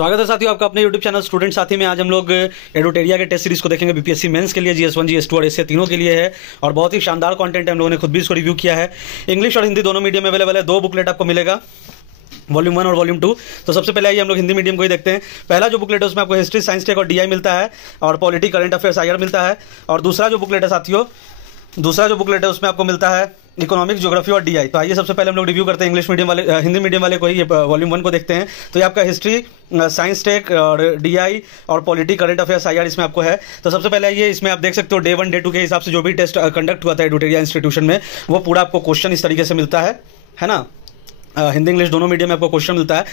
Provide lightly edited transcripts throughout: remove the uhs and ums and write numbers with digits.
स्वागत है साथियों आपका अपने YouTube चैनल स्टूडेंट साथी में। आज हम लोग एडोटेरिया के टेस्ट सीरीज को देखेंगे। बीपीएससी मेंस के लिए, GS1 GS2 और एसए तीनों के लिए है और बहुत ही शानदार कंटेंट है। हम लोगों ने खुद भी इसको रिव्यू किया है। इंग्लिश और हिंदी दोनों मीडियम में अवेलेबल है। 2 बुकलेट आपको मिलेगा, वॉल्यूम 1 और वॉल्यूम 2। तो सबसे पहले आइए हम लोग हिंदी मीडियम को ही देखते हैं। पहला जो बुकलेट है उसमें आपको हिस्ट्री, साइंस टेक और DI मिलता है और पॉलिटी, करंट अफेयर्स, IR मिलता है। और दूसरा जो बुकलेट है साथियों, उसमें आपको मिलता है इकोनॉमिक्स, ज्योग्राफी और DI। तो आइए सबसे पहले हम लोग रिव्यू करते हैं इंग्लिश मीडियम वाले, हिंदी मीडियम वाले को ही, वॉल्यूम 1 को देखते हैं। तो ये आपका हिस्ट्री, साइंस टेक और DI और पॉलिटी, करंट अफेयर्स, IR इसमें आपको है। तो सबसे पहले ये इसमें आप देख सकते हो डे 1 डे 2 के हिसाब से जो भी टेस्ट कंडक्ट हुआ था एडोटेरिया इंस्टीट्यूशन में, वो पूरा आपको क्वेश्चन इस तरीके से मिलता है ना। हिंदी इंग्लिश दोनों मीडियम में आपको क्वेश्चन मिलता है,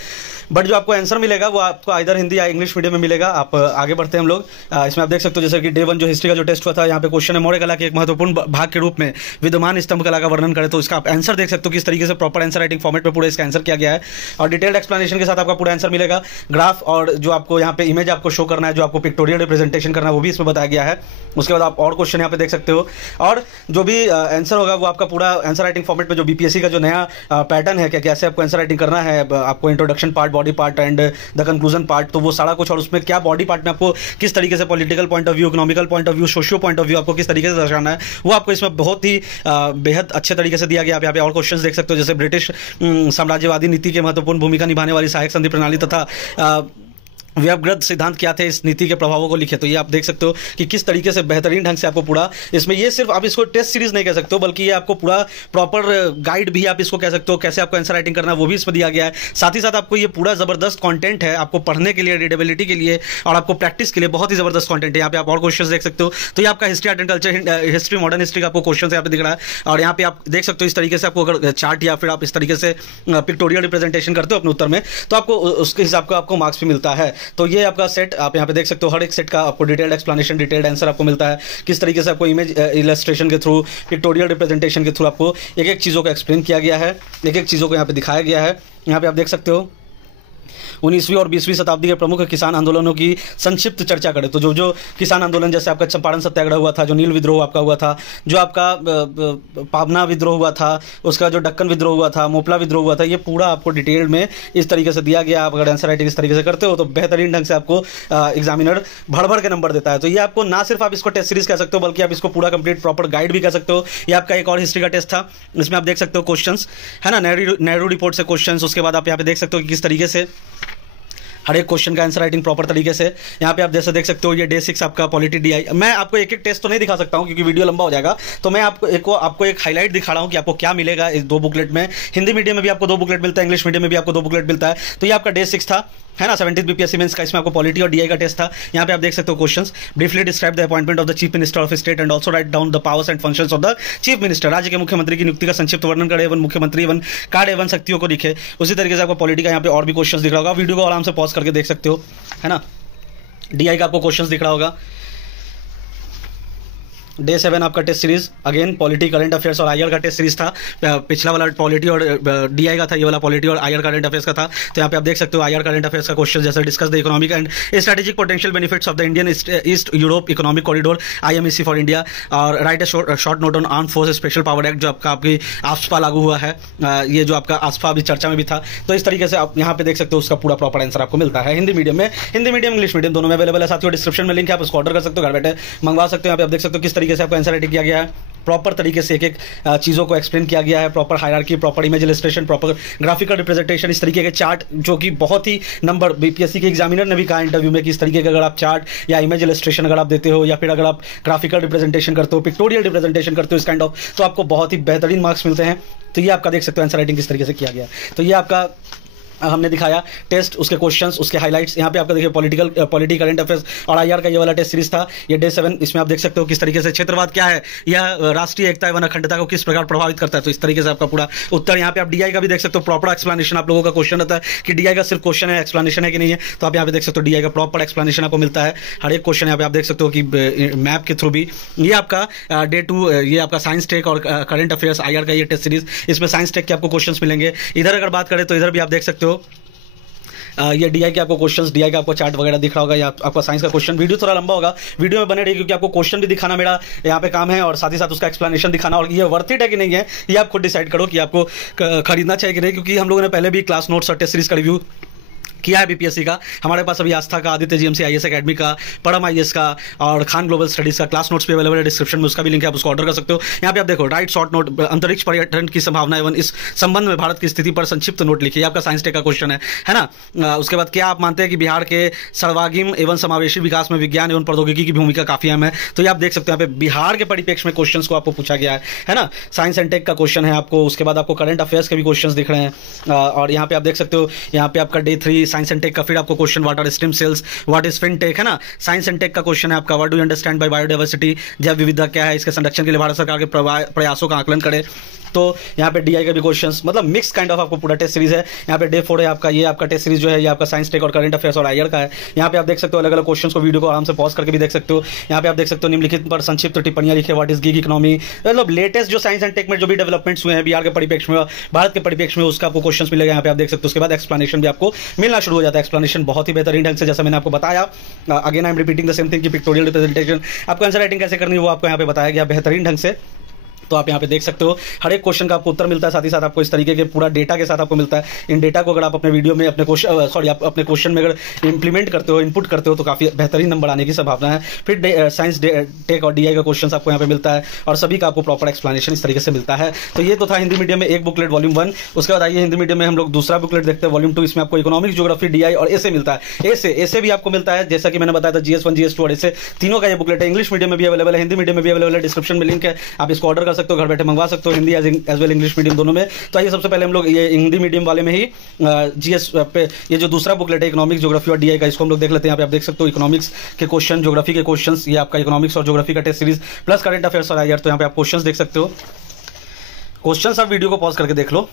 बट जो आपको आंसर मिलेगा वो आपको इधर हिंदी या इंग्लिश मीडियम में मिलेगा। आप आगे बढ़ते हैं हम लोग। इसमें आप देख सकते हो जैसे कि डे 1 जो हिस्ट्री का जो टेस्ट हुआ था, यहाँ पे क्वेश्चन है मौर्य कला के एक महत्वपूर्ण भाग के रूप में विद्यमान स्तंभ कला का वर्णन करें। तो इसका आप आंसर देख सकते हो किस तरीके से प्रॉपर आंसर राइटिंग फॉर्मेट में पूरा इसका आंसर किया गया है और डिटेल्ड एक्सप्लेनेशन के साथ आपका पूरा आंसर मिलेगा। ग्राफ और जो आपको यहाँ पे इमेज आपको शो करना है, जो आपको पिक्टोरियल रिप्रेजेंटेशन करना है, वो भी इसमें बताया गया है। उसके बाद आप और क्वेश्चन यहाँ पे देख सकते हो और जो भी आंसर होगा वो आपका पूरा आंसर राइटिंग फॉर्मेट में जो BPSC का जो नया पैटर्न है, कैसे आपको आंसर राइटिंग करना है, आपको introduction part, body part and the conclusion part, तो वो सारा कुछ। और उसमें क्या बॉडी पार्ट में आपको किस तरीके से political point of view, economical point of view, socio point of view आपको किस तरीके से दर्शाना है, वो आपको इसमें बहुत ही बेहद अच्छे तरीके से दिया गया। आप यहाँ पे और क्वेश्चंस देख सकते हो जैसे ब्रिटिश साम्राज्यवादी नीति के महत्वपूर्ण भूमिका निभाने वाली सहायक संधि प्रणाली तथा व्यवग्रद सिद्धांत क्या थे, इस नीति के प्रभावों को लिखे। तो ये आप देख सकते हो कि किस तरीके से बेहतरीन ढंग से आपको पूरा इसमें, ये सिर्फ आप इसको टेस्ट सीरीज नहीं कह सकते हो, बल्कि ये आपको पूरा प्रॉपर गाइड भी आप इसको कह सकते हो, कैसे आपको आंसर राइटिंग करना है वो भी इसमें दिया गया है। साथ ही साथ आपको ये पूरा जबरदस्त कंटेंट है, आपको पढ़ने के लिए, रीडेबिलिटी के लिए और आपको प्रैक्टिस के लिए बहुत ही जबरदस्त कंटेंट है। यहाँ पे आप और क्वेश्चन देख सकते हो। तो ये आपका history, art and culture, history, modern history का आपको क्वेश्चन यहाँ पे दिख रहा है और यहाँ पे आप देख सकते हो इस तरीके से आपको अगर चार्ट या फिर आप इस तरीके से पिक्टोरियल रिप्रेजेंटेशन करते हो अपने उत्तर में, तो आपको उसके हिसाब का आपको मार्क्स भी मिलता है। तो ये आपका सेट आप यहाँ पे देख सकते हो, हर एक सेट का आपको डिटेल्ड एक्सप्लेनेशन, डिटेल्ड आंसर आपको मिलता है। किस तरीके से आपको इमेज इलस्ट्रेशन के थ्रू, पिक्टोरियल रिप्रेजेंटेशन के थ्रू आपको एक एक चीज़ों को एक्सप्लेन किया गया है, एक एक चीज़ों को यहाँ पे दिखाया गया है। यहाँ पे आप देख सकते हो 19वीं और 20वीं शताब्दी के प्रमुख किसान आंदोलनों की संक्षिप्त चर्चा करें। तो जो किसान आंदोलन, जैसे आपका चंपारण सत्याग्रह हुआ था, जो नील विद्रोह आपका हुआ था, जो आपका पाबना विद्रोह हुआ था, उसका जो दक्कन विद्रोह हुआ था, मोपला विद्रोह हुआ था, ये पूरा आपको डिटेल में इस तरीके से दिया गया। आप अगर आंसर राइटिंग इस तरीके से करते हो तो बेहतरीन ढंग से आपको एग्जामिनर भर के नंबर देता है। तो ये आपको ना सिर्फ आप इसको टेस्ट सीरीज कह सकते हो, बल्कि आप इसको पूरा कंप्लीट प्रॉपर गाइड भी कह सकते हो। ये आपका एक और हिस्ट्री का टेस्ट था, इसमें आप देख सकते हो क्वेश्चंस है ना, नेहरू रिपोर्ट से क्वेश्चंस। उसके बाद आप यहाँ पे देख सकते हो कि किस तरीके से हर एक क्वेश्चन का आंसर राइटिंग प्रॉपर तरीके से। यहाँ पे आप जैसे देख सकते हो ये डे 6 आपका पॉलिटी DI। मैं आपको एक एक टेस्ट तो नहीं दिखा सकता हूँ क्योंकि वीडियो लंबा हो जाएगा, तो मैं आपको एक हाईलाइट दिखा रहा हूँ कि आपको क्या मिलेगा इस 2 बुकलेट में। हिंदी मीडियम में भी आपको 2 बुकलेट मिलता है, इंग्लिश मीडियम में भी आपको 2 बुकलेट मिलता है। तो ये आपका डे 6 था, है ना, 70th BPSC मेंस का। इसमें आपको पॉलिटी और DI का टेस्ट था। यहाँ पे आप देख सकते हो questions, briefly describe the appointment of the chief minister of state and also write down the powers and functions of the chief minister. राज्य के मुख्यमंत्री की नियुक्ति का संक्षिप्त वर्णन करे एवं मुख्यमंत्री एवं कार्य एवं शक्तियों को लिखे। उसी तरीके से आपको पॉलिटी का यहाँ पे और भी क्वेश्चन दिख रहा होगा, वीडियो को आराम से पॉज करके देख सकते हो, है ना। DI का आपको क्वेश्चन दिख रहा होगा। डे 7 आपका test series, again polity, current affairs और IR का टेस्ट सीरीज था। पिछला वाला पॉलिटी और DI का था, ये वाला पॉलिटी और IR करंट अफेयर्स का था। तो यहाँ पे आप देख सकते हो IR करंट अफेयर्स का क्वेश्चन जैसे discuss the economic and strategic potential benefits of the Indian East Europe economic corridor IMEC for India और write a short note on arm force special power act, जो आपकी AFSPA लागू हुआ है। ये जो आपका AFSPA अभी चर्चा में भी था। तो इस तरीके से आप यहाँ पे देख सकते हो उसका पूरा प्रॉपर आंसर आपको मिलता है हिंदी मीडियम में। हिंदी मीडियम, इंग्लिश मीडियम दोनों में अवेलेबल है साथियों। डिस्क्रिप्शन में लिंक है, आप उसको ऑर्डर कर सकते हो, घर बैठे मंगवा सकते हो। यहाँ पे आप देख सकते हो किस तरीके से आपको आंसर राइटिंग किया गया है, प्रॉपर तरीके से एक एक चीज़ों को एक्सप्लेन किया गया है, proper hierarchy, proper image illustration, proper graphical representation, इस तरीके के चार्ट जो कि बहुत ही नंबर BPSC के एग्जामिनर ने भी कहा इंटरव्यू में कि इस तरीके का अगर आप चार्ट या इमेज इलस्ट्रेशन अगर आप देते हो या फिर अगर आप ग्राफिकल रिप्रेजेंटेशन करते हो, पिक्टोरियल रिप्रेजेंटेशन करते हो, इस काइंड ऑफ, तो आपको बहुत ही बेहतरीन मार्क्स मिलते हैं। तो ये आपका देख सकते हो आंसर राइटिंग किस तरीके से किया गया। तो ये आपका हमने दिखाया टेस्ट, उसके क्वेश्चंस, उसके हाइलाइट्स। यहाँ पे आपका देखिए पॉलिटी, करंट अफेयर्स और IR का ये वाला टेस्ट सीरीज था। ये डे 7, इसमें आप देख सकते हो किस तरीके से क्षेत्रवाद क्या है, यह राष्ट्रीय एकता एवं अखंडता को किस प्रकार प्रभावित करता है। तो इस तरीके से आपका पूरा उत्तर। यहाँ पे आप DI का भी देख सकते हो, प्रॉपर एक्सप्लेनेशन। आप लोगों का क्वेश्चन रहता है कि DI का सिर्फ क्वेश्चन है, एक्सप्लेनेशन है कि नहीं है। तो आप यहाँ पे देख सकते हो DI का प्रॉपर एक्सप्लेनेशन आपको मिलता है हर एक क्वेश्चन। यहाँ पे आप देख सकते हो कि मैप के थ्रू भी। ये आपका डे 2, ये आपका साइंस टेक और करंट अफेयर्स IR का ये टेस्ट सीरीज, इसमें साइंस टेक के आपको क्वेश्चन मिलेंगे। इधर अगर बात करें तो इधर भी आप देख सकते हो ये DI के आपको क्वेश्चंस, DI का आपको चार्ट वगैरह दिख रहा होगा, या आपका साइंस का क्वेश्चन। वीडियो थोड़ा लंबा होगा, वीडियो में बने रहिए क्योंकि आपको क्वेश्चन भी दिखाना मेरा यहाँ पे काम है और साथ ही साथ उसका एक्सप्लेनेशन दिखाना। और ये वर्थ इट है कि नहीं है, ये आप खुद डिसाइड करो कि आपको खरीदना चाहिए कि नहीं, क्योंकि हम लोगों ने पहले भी क्लास नोट्स और टेस्ट सीरीज का रिव्यू किया है बीपीएससी का। हमारे पास अभी आस्था का, आदित्य जीएमसी आईएएस एकेडमी का, परम आईएएस का और खान ग्लोबल स्टडीज का क्लास नोट्स भी अवेलेबल है डिस्क्रिप्शन में, उसका भी लिंक है, आप उसको ऑर्डर कर सकते हो। यहाँ पे आप देखो राइट शॉर्ट नोट, अंतरिक्ष पर्यटन की संभावना एवं इस संबंध में भारत की स्थिति पर संक्षिप्त नोट लिखिए, आपका साइंस टेक का क्वेश्चन है ना। उसके बाद क्या आप मानते हैं कि बिहार के सर्वांगीण एवं समावेशी विकास में विज्ञान एवं प्रौद्योगिकी की भूमिका काफी अहम है? तो ये आप देख सकते हो यहाँ पे बिहार के परिप्रेक्ष्य में क्वेश्चन को आपको पूछा गया है ना। साइंस एंड टेक का क्वेश्चन है आपको, उसके बाद आपको करंट अफेयर्स के भी क्वेश्चन दिख रहे हैं। और यहाँ पे आप देख सकते हो, यहाँ पे आपका डे 3 साइंस एंड टेक का फिर आपको question what are stem cells, what is fintech, है ना। साइंस एंड टेक का क्वेश्चन है आपका what do you understand by biodiversity, जैव विविधता क्या है, इसके संरक्षण के लिए भारत सरकार के प्रयासों का आकलन करें। तो यहाँ पे डीआई का भी क्वेश्चंस, मतलब मिक्स काइंड ऑफ आपको पूरा टेस्ट सीरीज है। यहाँ पे डे 4 है आपका, ये आपका टेस्ट सीरीज जो है ये आपका साइंस टेक और करंट अफेयर्स और आईआर का है। यहाँ पे आप देख सकते हो अलग अलग क्वेश्चंस को, वीडियो को आराम से पॉज करके भी देख सकते हो। यहाँ पे आप देख सकते हो निम्नलिखित पर संक्षिप्त टिप्पणियां लिखे, व्हाट इज गिग इकोनॉमी, मतलब लेटेस्ट जो साइंस एंड टेक में जो भी डेवलपमेंट्स हुए हैं बिहार के परिप्रेक्ष्य में, भारत के परिप्रेक्ष्य में, उसका आपको क्वेश्चन मिलेगा यहाँ पे आप देख सकते हो। उसके बाद एक्सप्लेनेशन भी आपको मिलना शुरू हो जाता है। एक्सप्लेनेशन बहुत ही बेहतरीन ढंग से, जैसा मैंने आपको बताया, again I am repeating the same thing कि पिक्टोरियल रिप्रेजेंटेशन, आपको आंसर राइटिंग कैसे करनी है वो आपको यहाँ पे बताया गया बेहतरीन ढंग से। तो आप यहाँ पे देख सकते हो हर एक क्वेश्चन का आपको उत्तर मिलता है, साथ ही साथ आपको इस तरीके के पूरा डेटा के साथ आपको मिलता है। इन डेटा को अगर आप अपने वीडियो में अपने क्वेश्चन आप अपने क्वेश्चन में अगर इंप्लीमेंट करते हो, इनपुट करते हो, तो काफी बेहतरीन नंबर आने की संभावना है। फिर साइंस टेक और डीआई का क्वेश्चन आपको यहाँ पे मिलता है और सभी का आपको प्रॉपर एक्सप्लेनेशन इस तरीके से मिलता है। तो ये तो था हिंदी मीडियम में एक बुकलेट वॉल्यूम 1। उसके बाद आइए हिंदी मीडियम में हम लोग दूसरा बुकलेट देखते हैं वॉल्यूम 2। इसमें आपको इकोनॉमिक्स, ज्योग्राफी, डीआई और एसे मिलता है। एसे भी आपको मिलता है, जैसा कि मैंने बताया था GS1 GS2 और एसे तीनों का ये बुकलेट है। इंग्लिश मीडियम में भी अवेलेबल है, हिंदी मीडियम में भी अवेलेबल है, डिस्क्रिप्शन में लिंक है, आप इसको ऑर्डर कर सकते हो, घर बैठे मंगवा सकते हो, Hindi as well English medium दोनों में। तो आइए सबसे पहले हम लोग ये हिंदी मीडियम वाले में ही जीएस पे ये जो दूसरा बुकलेट है इकोनॉमिक्स, ज्योग्राफी और डीआई का, इसको हम लोग देख लेते हैं। यहाँ पे आप देख सकते हो इकोनॉमिक्स के क्वेश्चन, ज्योग्राफी के क्वेश्चंस, ये आपका इकोनॉमिक्स और ज्योग्राफी का test series plus current affairs और आईआर। तो यहाँ पे आप क्वेश्चंस देख सकते हो। क्वेश्चंस आप वीडियो को पॉज करके देख लो,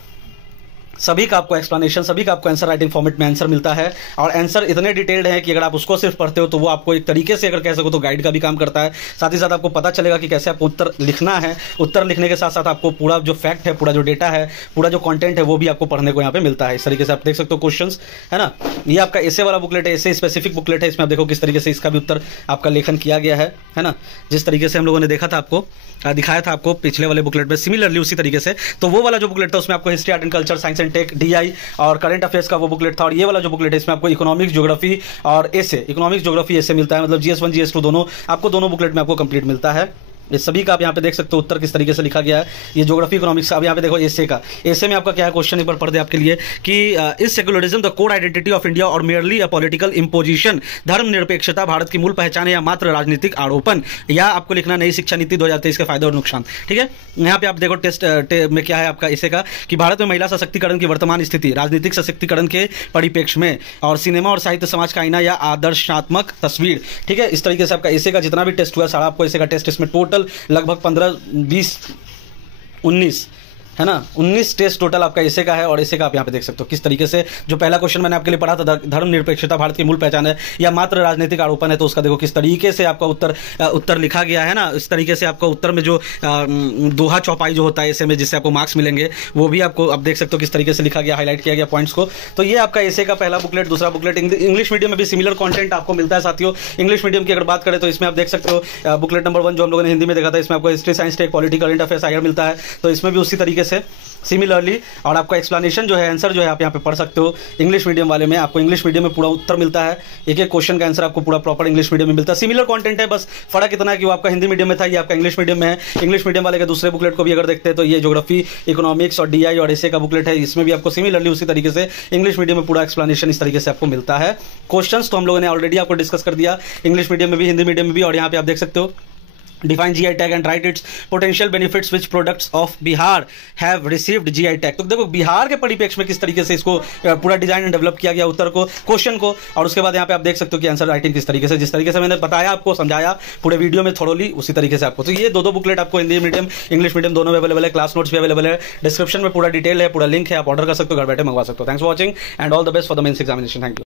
सभी का आपको एक्सप्लेनेशन, सभी का आपको आंसर राइटिंग फॉर्मेट में आंसर मिलता है। और आंसर इतने डिटेल्ड है कि अगर आप उसको सिर्फ पढ़ते हो तो वो आपको एक तरीके से अगर कह सको तो गाइड का भी काम करता है। साथ ही साथ आपको पता चलेगा कि कैसे आपको उत्तर लिखना है। उत्तर लिखने के साथ साथ आपको पूरा जो फैक्ट है, पूरा जो डेटा है, पूरा जो कंटेंट है वो भी आपको पढ़ने को यहाँ पे मिलता है। इस तरीके से आप देख सकते हो क्वेश्चंस, है ना। ये आपका एसे वाला बुकलेट है, एसे स्पेसिफिक बुकलेट है। इसमें आप देखो किस तरीके से इसका भी उत्तर आपका लेखन किया गया है ना। जिस तरीके से हम लोगों ने देखा था, आपको दिखाया था आपको पिछले वाले बुकलेट में, सिमिलरली उसी तरीके से। तो वो वाला जो बुकलेट था उसमें आपको history, art and culture, science and tech, DI और करंट अफेयर्स का वो बुकलेट था। और ये वाला जो बुकलेट है इसमें आपको इकोनॉमिक्स, ज्योग्राफी और एसे, इकोनॉमिक्स, ज्योग्राफी, एसे मिलता है। मतलब GS1 GS2 दोनों आपको दोनों बुकलेट में आपको कंप्लीट मिलता है। ये सभी का आप यहाँ पे देख सकते हो उत्तर किस तरीके से लिखा गया है। ये ज्योग्राफी, इकोनॉमिक्स, अब यहाँ पे देखो एसे का। एसे में आपका क्या है क्वेश्चन, एक बार पढ़ दे आपके लिए कि इस secularism the core identity of India और मेयरली अ पॉलिटिकल इंपोजिशन, धर्मनिरपेक्षता भारत की मूल पहचान है या मात्र राजनीतिक आरोपण, या आपको लिखना नई शिक्षा नीति 2023 के फायदे और नुकसान। ठीक है, यहाँ पे आप देखो टेस्ट में क्या है आपका एसे का कि भारत में महिला सशक्तिकरण की वर्तमान स्थिति, राजनीतिक सशक्तिकरण के परिप्रेक्ष्य में, और सिनेमा और साहित्य समाज का आईना या आदर्शात्मक तस्वीर। ठीक है, इस तरीके से आपका एसे का जितना भी टेस्ट हुआ सारा आपको एसे का टेस्ट, इसमें टोटल लगभग 15, 20, 19 है ना, 19 टेस्ट टोटल आपका एसे का है। और एसे का आप यहाँ पे देख सकते हो किस तरीके से, जो पहला क्वेश्चन मैंने आपके लिए पढ़ा था, धर्मनिरपेक्षता भारत की मूल पहचान है या मात्र राजनीतिक आरोपण है, तो उसका देखो किस तरीके से आपका उत्तर लिखा गया है ना। इस तरीके से आपका उत्तर में जो दोहा चौपाई जो होता है एसे में, जिससे आपको मार्क्स मिलेंगे, वो भी आपको आप देख सकते हो किस तरीके से लिखा गया, हाईलाइट किया गया पॉइंट्स को। तो ये आपका एसे का पहला बुकलेट। दूसरा बुकलेट इंग्लिश मीडियम में भी सिमिलर कंटेंट आपको मिलता है साथियों। इंग्लिश मीडियम की अगर बात करें तो इसमें आप देख सकते हो बुकलेट नंबर 1 जो हम लोगों ने हिंदी में देखा था, इसमें आपको history, science, tech, political, current affairs, IR मिलता है। तो इसमें भी उसी तरीके से सिमिलरली, और आपका एक्सप्लेनेशन जो है, आंसर जो है आप यहाँ पे पढ़ सकते हो। इंग्लिश मीडियम वाले में आपको इंग्लिश मीडियम में पूरा उत्तर मिलता है, एक एक क्वेश्चन का आंसर आपको पूरा प्रॉपर इंग्लिश मीडियम में मिलता है। सिमिलर कंटेंट है, बस फर्क इतना है कि वो आपका हिंदी मीडियम में था, ये आपका इंग्लिश मीडियम में है। इंग्लिश मीडियम वाले के दूसरे बुकलेट को भी अगर देखते हैं तो ये ज्योग्राफी, इकोनॉमिक्स और डीआई और एसे का बुकलेट है। इसमें भी आपको सिमिलरली उसी तरीके से इंग्लिश मीडियम में पूरा एक्सप्लेनेशन इस तरीके से आपको मिलता है। क्वेश्चंस तो हम लोगों ने ऑलरेडी आपको डिस्कस कर दिया, इंग्लिश मीडियम में भी, हिंदी मीडियम में भी। और यहाँ पे आप देख सकते हो define GI tag and right it's potential benefits which products of Bihar have received GI tag. तो देखो बिहार के परिप्रेक्ष्य में किस तरीके से इसको पूरा डिजाइन एंड डेवलप किया गया उत्तर को, क्वेश्चन को। और उसके बाद यहाँ पे आप देख सकते हो कि आंसर राइटिंग किस तरीके से, जिस तरीके से मैंने बताया आपको, समझाया पूरे वीडियो में थोड़ोली, उसी तरीके से आपको। तो ये दो बुकलेट आपको हिंदी मीडियम, इंग्लिश मीडियम दोनों अवेलेबल है। क्लास नोट्स भी अवेलेबल है, डिस्क्रिप्शन में पूरा डिटेल है, पूरा लिंक है, आप ऑर्डर कर सकते हो, घर बैठे मंगवा सकते हो। Thanks for watching and all the best for the mains examination. Thank you.